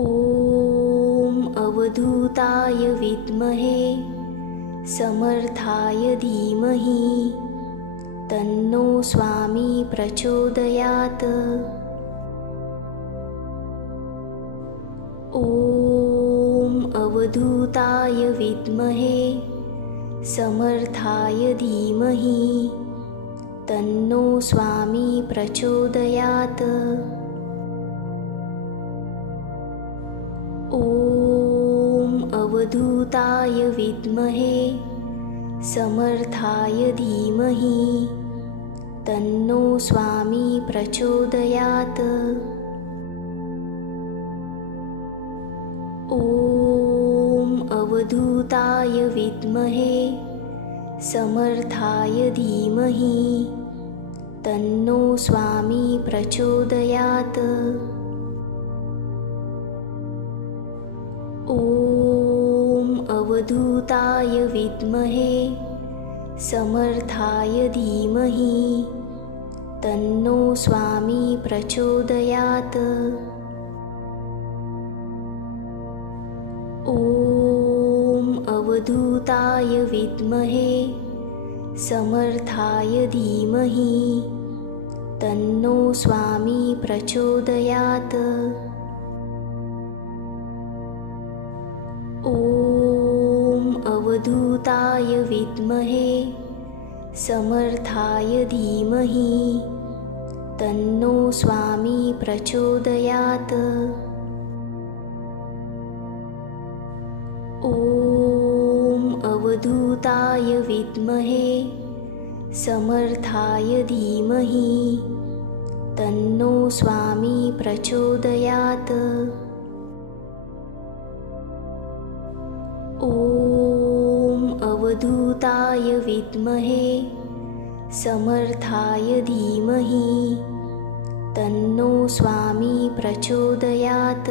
ॐ अवधूताय विद्महे समर्थाय धीमहि तन्नो स्वामी प्रचोदयात्। ॐ अवधूताय विद्महे समर्थाय धीमहि तन्नो स्वामी प्रचोदयात्। ॐ अवधूताय विद्महे समर्थाय धीमहि तन्नो स्वामी प्रचोदयात्। ॐ अवधूताय विद्महे समर्थाय धीमहि तन्नो स्वामी प्रचोदयात्। ॐ अवधूताय विद्महे समर्थाय धीमहि तन्नो स्वामी प्रचोदयात्। ॐ अवधूताय विद्महे समर्थाय धीमहि तन्नो स्वामी प्रचोदयात्। ॐ अवधूताय विद्महे समर्थाय धीमहि तन्नो स्वामी प्रचोदयात्। ॐ अवधूताय विद्महे समर्थाय धीमहि तन्नो स्वामी प्रचोदयात्। ॐ अवधूताय विद्महे समर्थाय धीमहि तन्नो स्वामी प्रचोदयात्।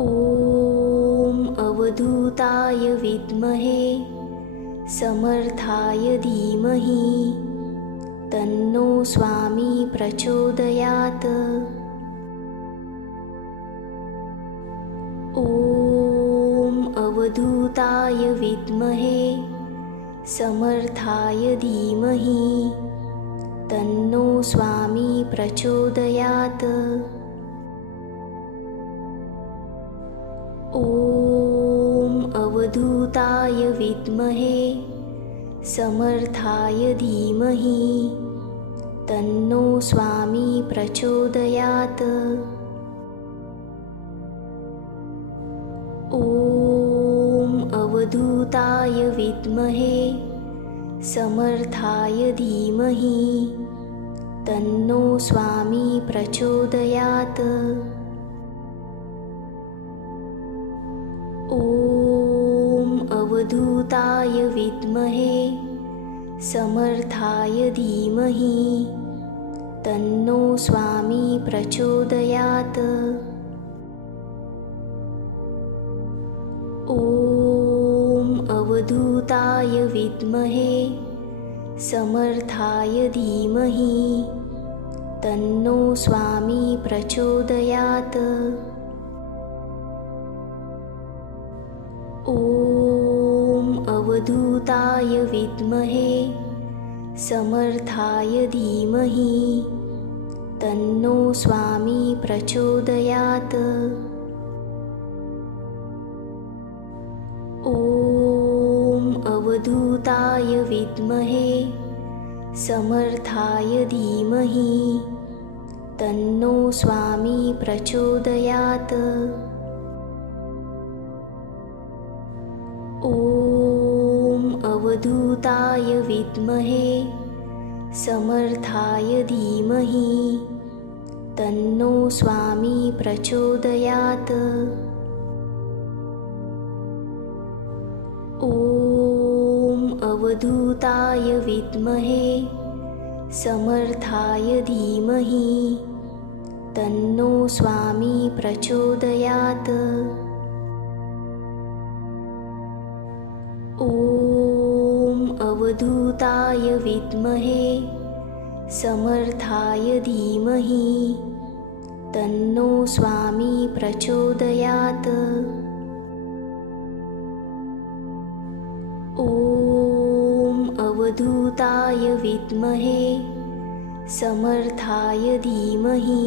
ॐ अवधूताय विद्महे समर्थाय धीमहि तन्नो स्वामी प्रचोदयात्। ॐ अवधूताय विद्महे समर्थाय धीमहि तन्नो स्वामी प्रचोदयात्। ॐ अवधूताय विद्महे समर्थाय धीमहि तन्नो स्वामी प्रचोदयात्। ॐ अवधूताय विद्महे समर्थाय धीमहि तन्नो स्वामी प्रचोदयात्। ॐ अवधूताय विद्महे समर्थाय धीमहि तन्नो स्वामी प्रचोदयात्। ॐ अवधूताय विद्महे समर्थाय धीमहि तन्नो स्वामी प्रचोदयात्। ॐ अवधूताय विद्महे समर्थाय धीमहि तन्नो स्वामी प्रचोदयात्। ॐ अवधूताय विद्महे समर्थाय धीमहि तन्नो स्वामी प्रचोदयात्। ॐ अवधूताय विद्महे समर्थाय धीमहि तन्नो स्वामी प्रचोदयात्। ॐ अवधूताय विद्महे समर्थाय धीमहि तन्नो स्वामी प्रचोदयात्। ॐ अवधूताय विद्महे समर्थाय धीमहि तन्नो स्वामी प्रचोदयात्। ॐ अवधूताय विद्महे समर्थाय धीमहि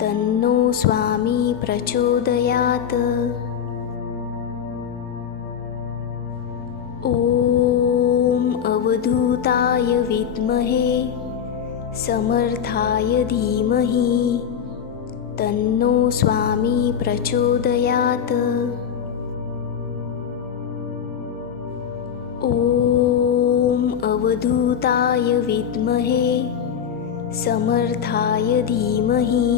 तन्नो स्वामी प्रचोदयात्। ॐ अवधूताय विद्महे समर्थाय धीमहि तन्नो स्वामी प्रचोदयात्। ॐ अवधूताय विद्महे समर्थाय धीमहि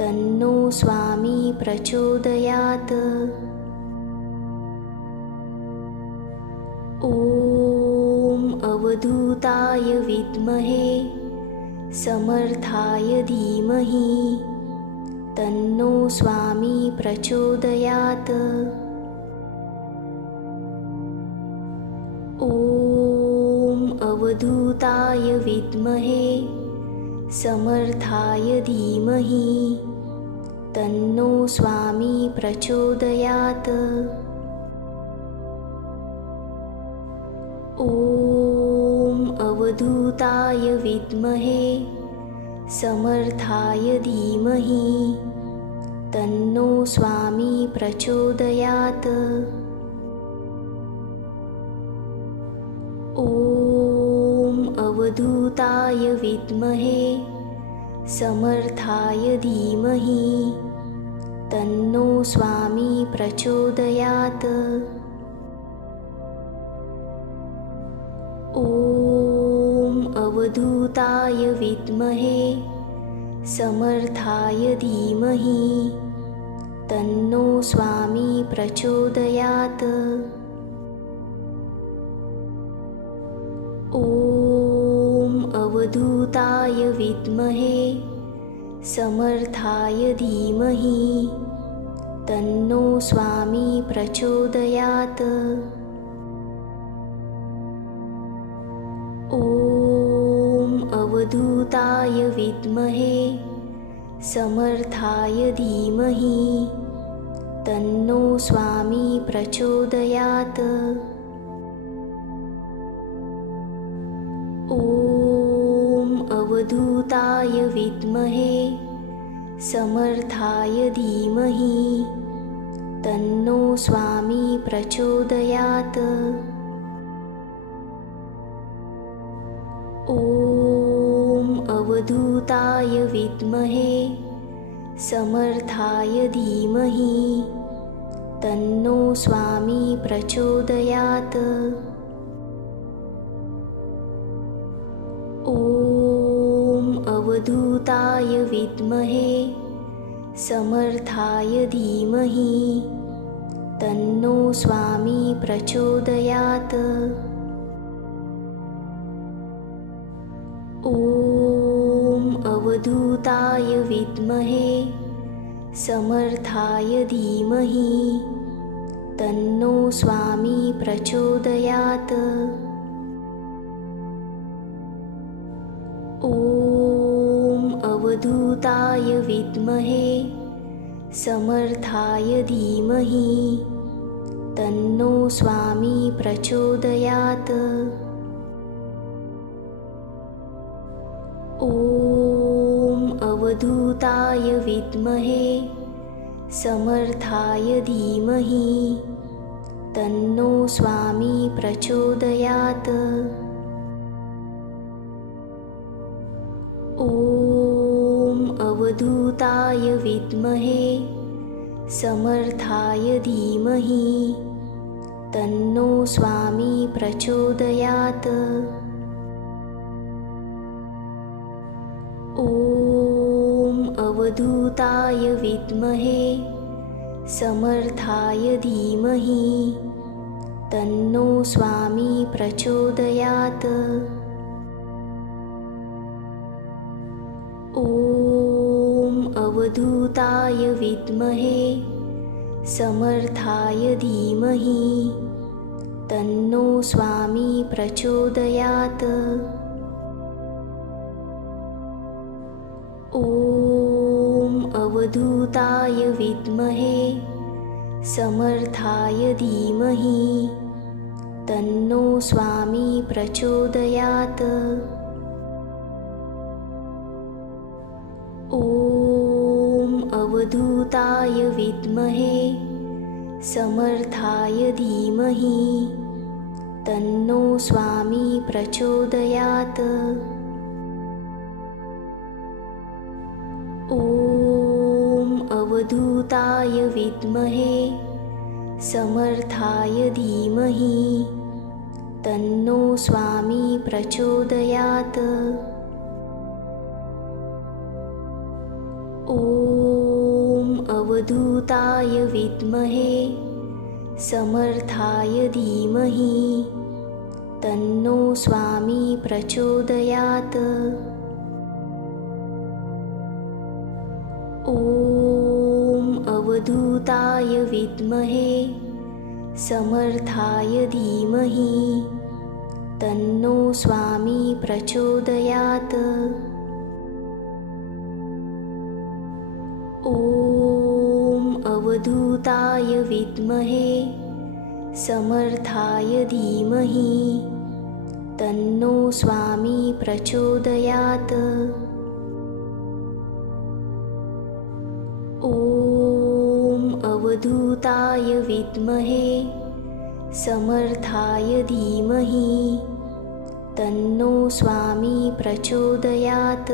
तन्नो स्वामी प्रचोदयात्। ॐ अवधूताय विद्महे समर्थाय धीमहि तन्नो स्वामी प्रचोदयात्। ॐ अवधूताय विद्महे समर्थाय धीमहि तन्नो स्वामी प्रचोदयात्। ॐ अवधूताय विद्महे समर्थाय धीमहि तन्नो स्वामी प्रचोदयात्। ॐ अवधूताय विद्महे समर्थाय धीमहि तन्नो स्वामी प्रचोदयात्। ॐ अवधूताय विद्महे समर्थाय धीमहि तन्नो स्वामी प्रचोदयात्। ॐ अवधूताय विद्महे समर्थाय धीमहि तन्नो स्वामी प्रचोदयात्। ॐ अवधूताय विद्महे समर्थाय धीमहि तन्नो स्वामी प्रचोदयात्। ॐ अवधूताय विद्महे समर्थाय धीमहि तन्नो स्वामी प्रचोदयात्। ॐ अवधूताय विद्महे समर्थाय धीमहि तन्नो स्वामी प्रचोदयात्। ॐ अवधूताय विद्महे समर्थाय धीमहि तन्नो स्वामी प्रचोदयात्। ॐ अवधूताय विद्महे समर्थाय धीमहि तन्नो स्वामी प्रचोदयात्। ॐ अवधूताय विद्महे समर्थाय धीमहि तन्नो स्वामी प्रचोदयात्। ॐ अवधूताय विद्महे समर्थाय धीमहि तन्नो स्वामी प्रचोदयात्। ॐ अवधूताय विद्महे समर्थाय धीमहि तन्नो स्वामी प्रचोदयात्। ॐ अवधूताय विद्महे समर्थाय धीमहि तन्नो स्वामी प्रचोदयात्। ॐ अवधूताय विद्महे समर्थाय धीमहि तन्नो स्वामी प्रचोदयात्। ॐ अवधूताय विद्महे समर्थाय धीमहि तन्नो स्वामी प्रचोदयात्। ॐ अवधूताय विद्महे समर्थाय धीमहि तन्नो स्वामी प्रचोदयात्। ॐ अवधूताय विद्महे समर्थाय धीमहि तन्नो स्वामी प्रचोदयात्। ॐ अवधूताय विद्महे समर्थाय धीमहि तन्नो स्वामी प्रचोदयात्। ॐ अवधूताय विद्महे समर्थाय धीमहि तन्नो स्वामी प्रचोदयात्। ॐ अवधूताय विद्महे समर्थाय धीमहि तन्नो स्वामी प्रचोदयात्। ॐ अवधूताय विद्महे समर्थाय धीमहि तन्नो स्वामी प्रचोदयात्।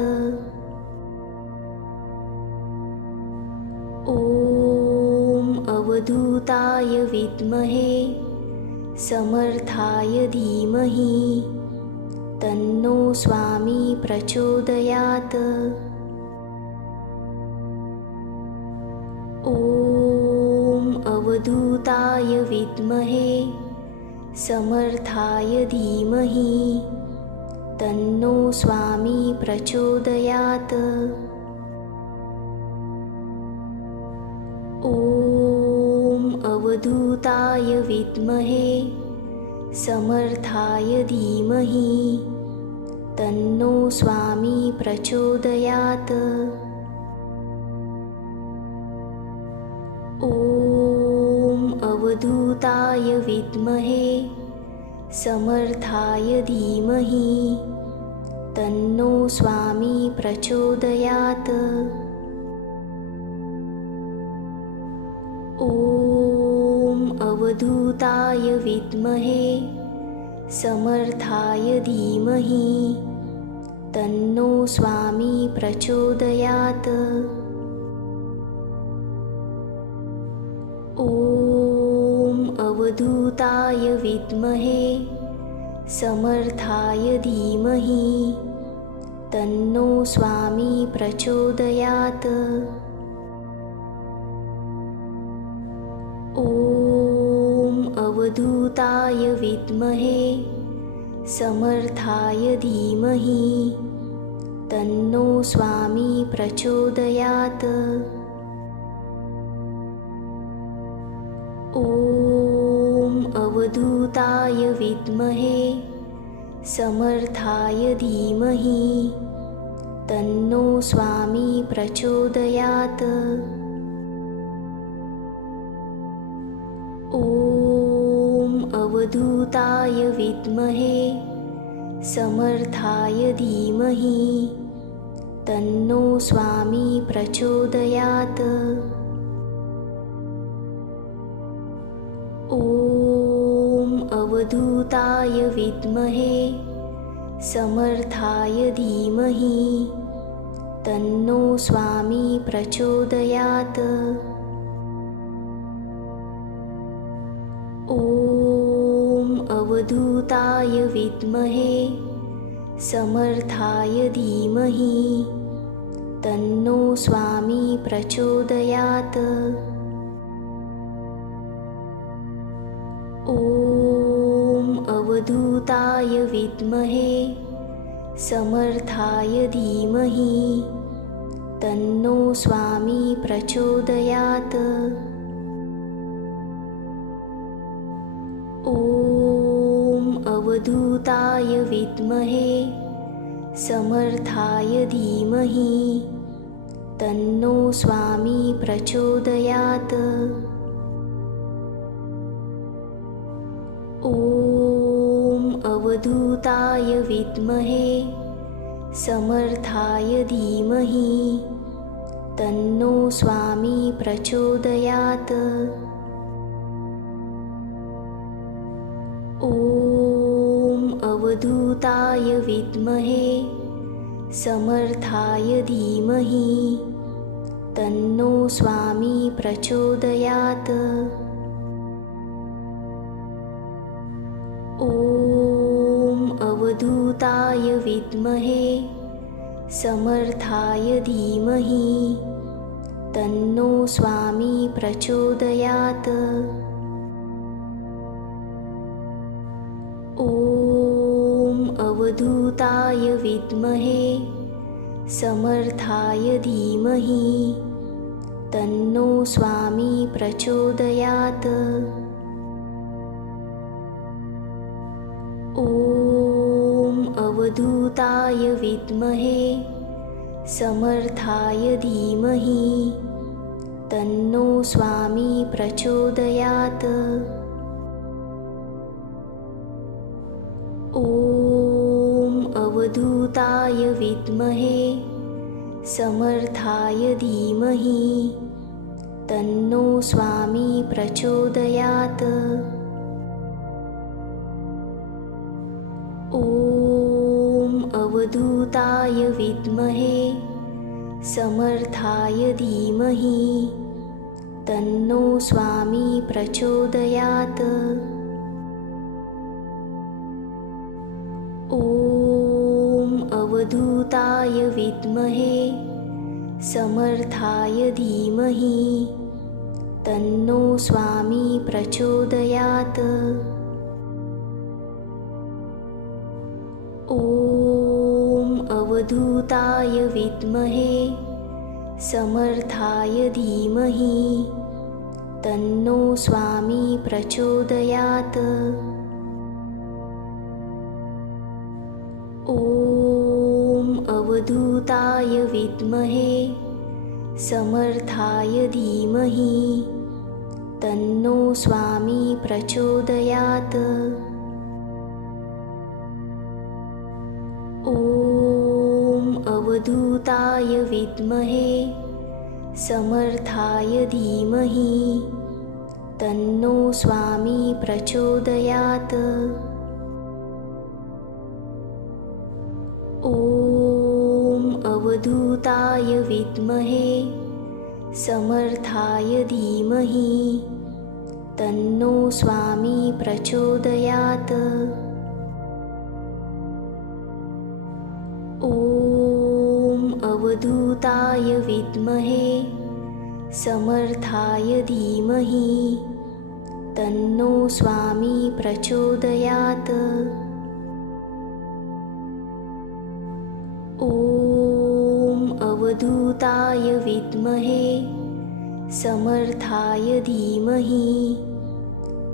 ॐ अवधूताय विद्महे समर्थाय धीमहि तन्नो स्वामी प्रचोदयात्। ॐ अवधूताय विद्महे समर्थाय धीमहि तन्नो स्वामी प्रचोदयात्। ॐ अवधूताय विद्महे समर्थाय धीमहि तन्नो स्वामी प्रचोदयात्। ॐ अवधूताय विद्महे समर्थाय धीमहि तन्नो स्वामी प्रचोदयात्। ॐ अवधूताय विद्महे समर्थाय धीमहि तन्नो स्वामी प्रचोदयात्। ॐ अवधूताय विद्महे समर्थाय धीमहि तन्नो स्वामी प्रचोदयात्। ॐ अवधूताय विद्महे समर्थाय धीमहि तन्नो स्वामी प्रचोदयात्। ॐ अवधूताय विद्महे समर्थाय धीमहि तन्नो स्वामी प्रचोदयात्। ॐ अवधूताय विद्महे समर्थाय धीमहि तन्नो स्वामी प्रचोदयात्। ॐ अवधूताय विद्महे समर्थाय धीमहि तन्नो स्वामी प्रचोदयात्। ॐ अवधूताय विद्महे समर्थाय धीमहि तन्नो स्वामी प्रचोदयात्। ॐ अवधूताय विद्महे समर्थाय धीमहि तन्नो स्वामी प्रचोदयात्। ॐ अवधूताय विद्महे समर्थाय धीमहि तन्नो स्वामी प्रचोदयात्। ॐ अवधूताय विद्महे समर्थाय धीमहि तन्नो स्वामी प्रचोदयात्। ॐ अवधूताय विद्महे समर्थाय धीमहि तन्नो स्वामी प्रचोदयात्। ॐ अवधूताय विद्महे समर्थाय धीमहि तन्नो स्वामी प्रचोदयात्। ॐ अवधूताय विद्महे समर्थाय धीमहि तन्नो स्वामी प्रचोदयात्। ॐ अवधूताय विद्महे समर्थाय धीमहि तन्नो स्वामी प्रचोदयात्। ॐ अवधूताय विद्महे समर्थाय धीमहि तन्नो स्वामी प्रचोदयात्। ॐ अवधूताय विद्महे समर्थाय धीमहि तन्नो स्वामी प्रचोदयात्। ॐ अवधूताय विद्महे समर्थाय धीमहि तन्नो स्वामी प्रचोदयात्। ॐ अवधूताय विद्महे समर्थाय धीमहि तन्नो स्वामी प्रचोदयात्। ॐ अवधूताय विद्महे समर्थाय धीमहि तन्नो स्वामी प्रचोदयात्। ॐ अवधूताय विद्महे समर्थाय धीमहि तन्नो स्वामी प्रचोदयात्। ॐ अवधूताय विद्महे समर्थाय धीमहि तन्नो स्वामी प्रचोदयात्। ॐ अवधूताय विद्महे समर्थाय धीमहि तन्नो स्वामी प्रचोदयात्। ॐ अवधूताय विद्महे समर्थाय धीमहि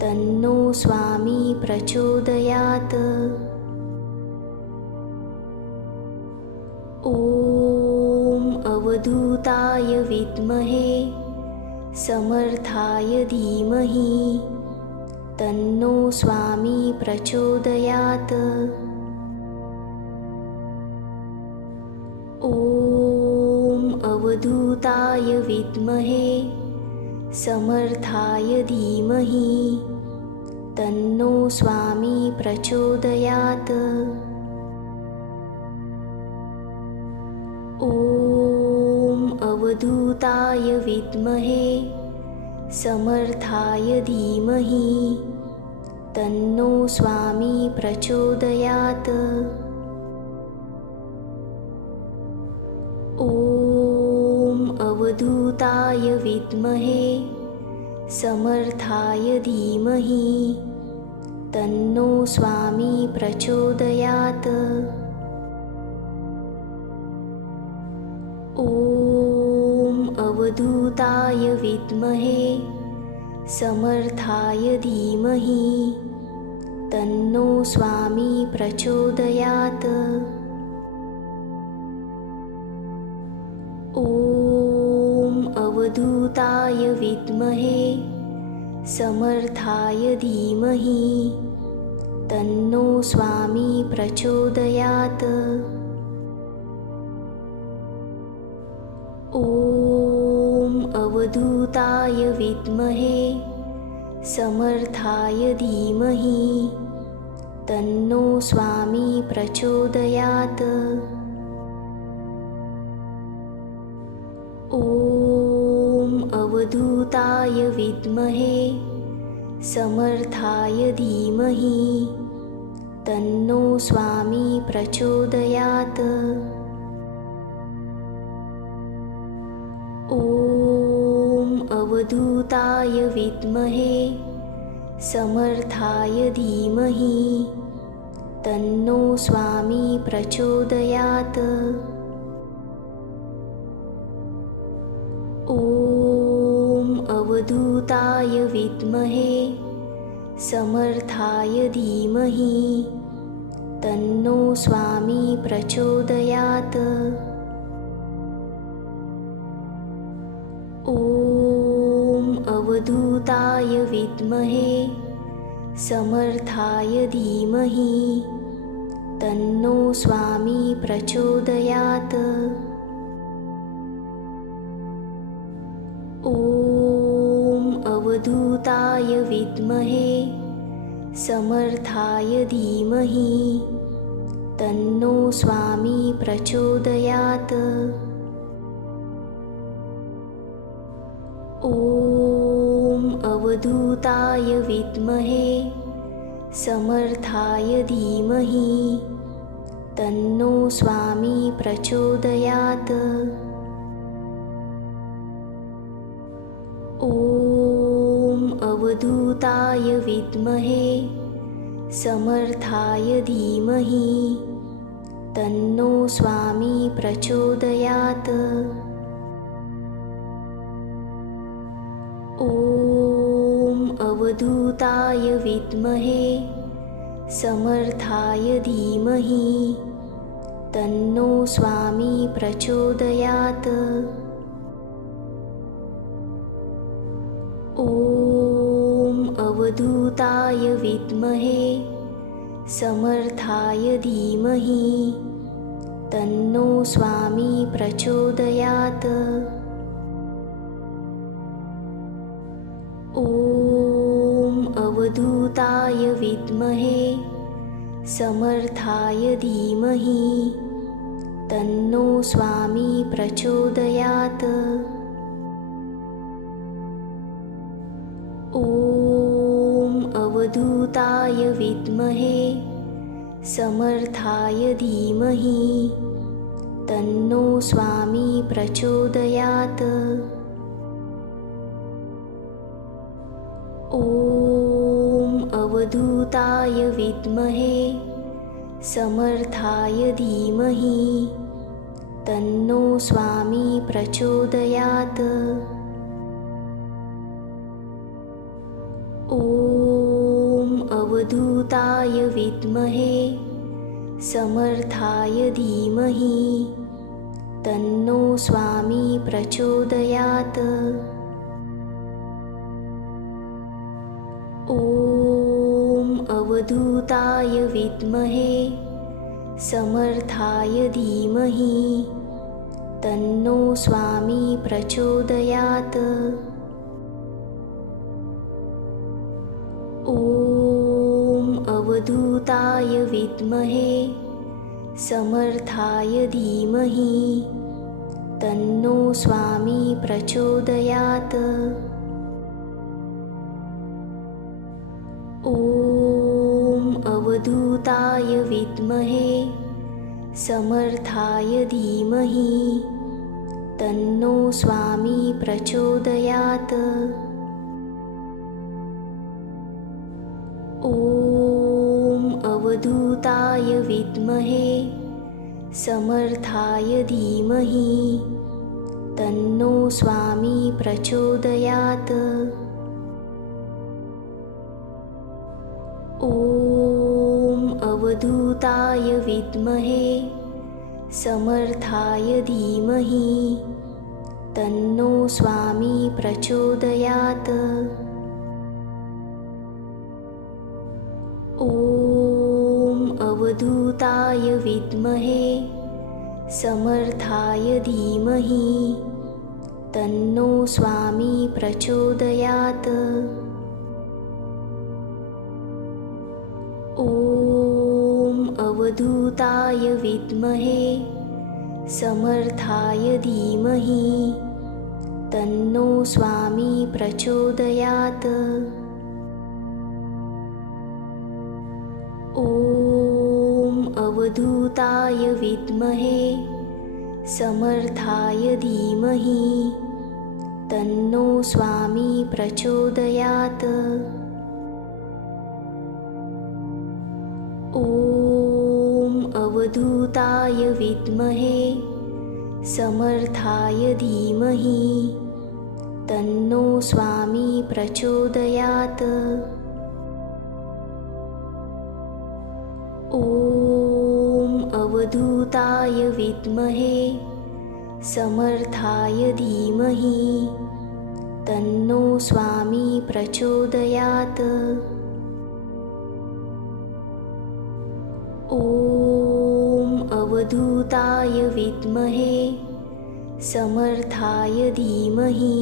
तन्नो स्वामी प्रचोदयात्। ॐ अवधूताय विद्महे समर्थाय धीमहि तन्नो स्वामी प्रचोदयात्। ॐ अवधूताय विद्महे समर्थाय धीमहि तन्नो स्वामी प्रचोदयात्। ॐ अवधूताय विद्महे समर्थाय धीमहि तन्नो स्वामी प्रचोदयात्। ॐ अवधूताय विद्महे समर्थाय धीमहि तन्नो स्वामी प्रचोदयात्। ॐ अवधूताय विद्महे समर्थाय धीमहि तन्नो स्वामी प्रचोदयात्। ॐ अवधूताय विद्महे समर्थाय धीमहि तन्नो स्वामी प्रचोदयात्। ॐ अवधूताय विद्महे समर्थाय धीमहि तन्नो स्वामी प्रचोदयात्। ॐ अवधूताय विद्महे समर्थाय धीमहि तन्नो स्वामी प्रचोदयात्। ॐ अवधूताय विद्महे समर्थाय धीमहि तन्नो स्वामी प्रचोदयात्। ॐ अवधूताय विद्महे समर्थाय धीमहि तन्नो स्वामी प्रचोदयात्। ॐ अवधूताय विद्महे समर्थाय धीमहि तन्नो स्वामी प्रचोदयात्। ॐ अवधूताय विद्महे समर्थाय धीमहि तन्नो स्वामी प्रचोदयात्। ॐ अवधूताय विद्महे समर्थाय धीमहि तन्नो स्वामी प्रचोदयात्। ॐ अवधूताय विद्महे समर्थाय धीमहि तन्नो स्वामी प्रचोदयात्। ॐ अवधूताय विद्महे समर्थाय धीमहि तन्नो स्वामी प्रचोदयात्। ॐ अवधूताय विद्महे समर्थाय धीमहि तन्नो स्वामी प्रचोदयात्। ॐ अवधूताय विद्महे समर्थाय धीमहि तन्नो स्वामी प्रचोदयात्। ॐ अवधूताय विद्महे समर्थाय धीमहि तन्नो स्वामी प्रचोदयात्। ॐ अवधूताय विद्महे समर्थाय धीमहि तन्नो स्वामी प्रचोदयात्। ॐ अवधूताय विद्महे समर्थाय धीमहि तन्नो स्वामी प्रचोदयात्। ॐ अवधूताय विद्महे समर्थाय धीमहि तन्नो स्वामी प्रचोदयात्। ॐ अवधूताय विद्महे समर्थाय धीमहि तन्नो स्वामी प्रचोदयात्। ॐ अवधूताय विद्महे समर्थाय धीमहि तन्नो स्वामी प्रचोदयात्। ॐ अवधूताय विद्महे समर्थाय धीमहि तन्नो स्वामी प्रचोदयात्। ॐ अवधूताय विद्महे समर्थाय धीमहि तन्नो स्वामी प्रचोदयात्। ॐ अवधूताय विद्महे समर्थाय धीमहि तन्नो स्वामी प्रचोदयात्। ॐ अवधूताय विद्महे समर्थाय धीमहि तन्नो स्वामी प्रचोदयात्। ॐ अवधूताय विद्महे समर्थाय धीमहि तन्नो स्वामी प्रचोदयात्। ॐ अवधूताय विद्महे समर्थाय धीमहि तन्नो स्वामी प्रचोदयात्। ॐ अवधूताय विद्महे समर्थाय धीमहि तन्नो स्वामी प्रचोदयात्। ॐ अवधूताय विद्महे समर्थाय धीमहि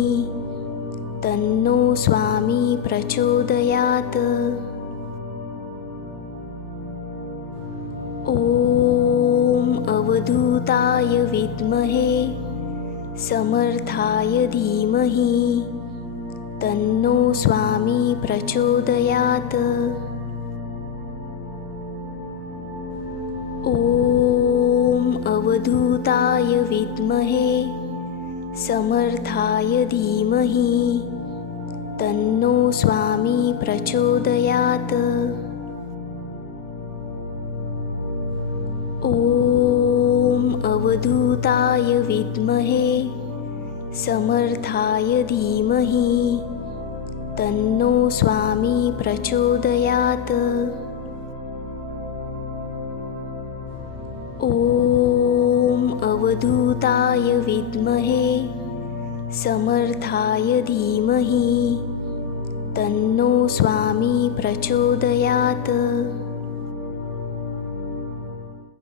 तन्नो स्वामी प्रचोदयात्। ॐ अवधूताय विद्महे समर्थाय धीमहि तन्नो स्वामी प्रचोदयात्। ॐ अवधूताय विद्महे समर्थाय धीमहि तन्नो स्वामी प्रचोदयात्। ॐ अवधूताय विद्महे समर्थाय धीमहि तन्नो स्वामी प्रचोदयात्। ॐ अवधूताय विद्महे समर्थाय धीमहि तन्नो स्वामी प्रचोदयात्।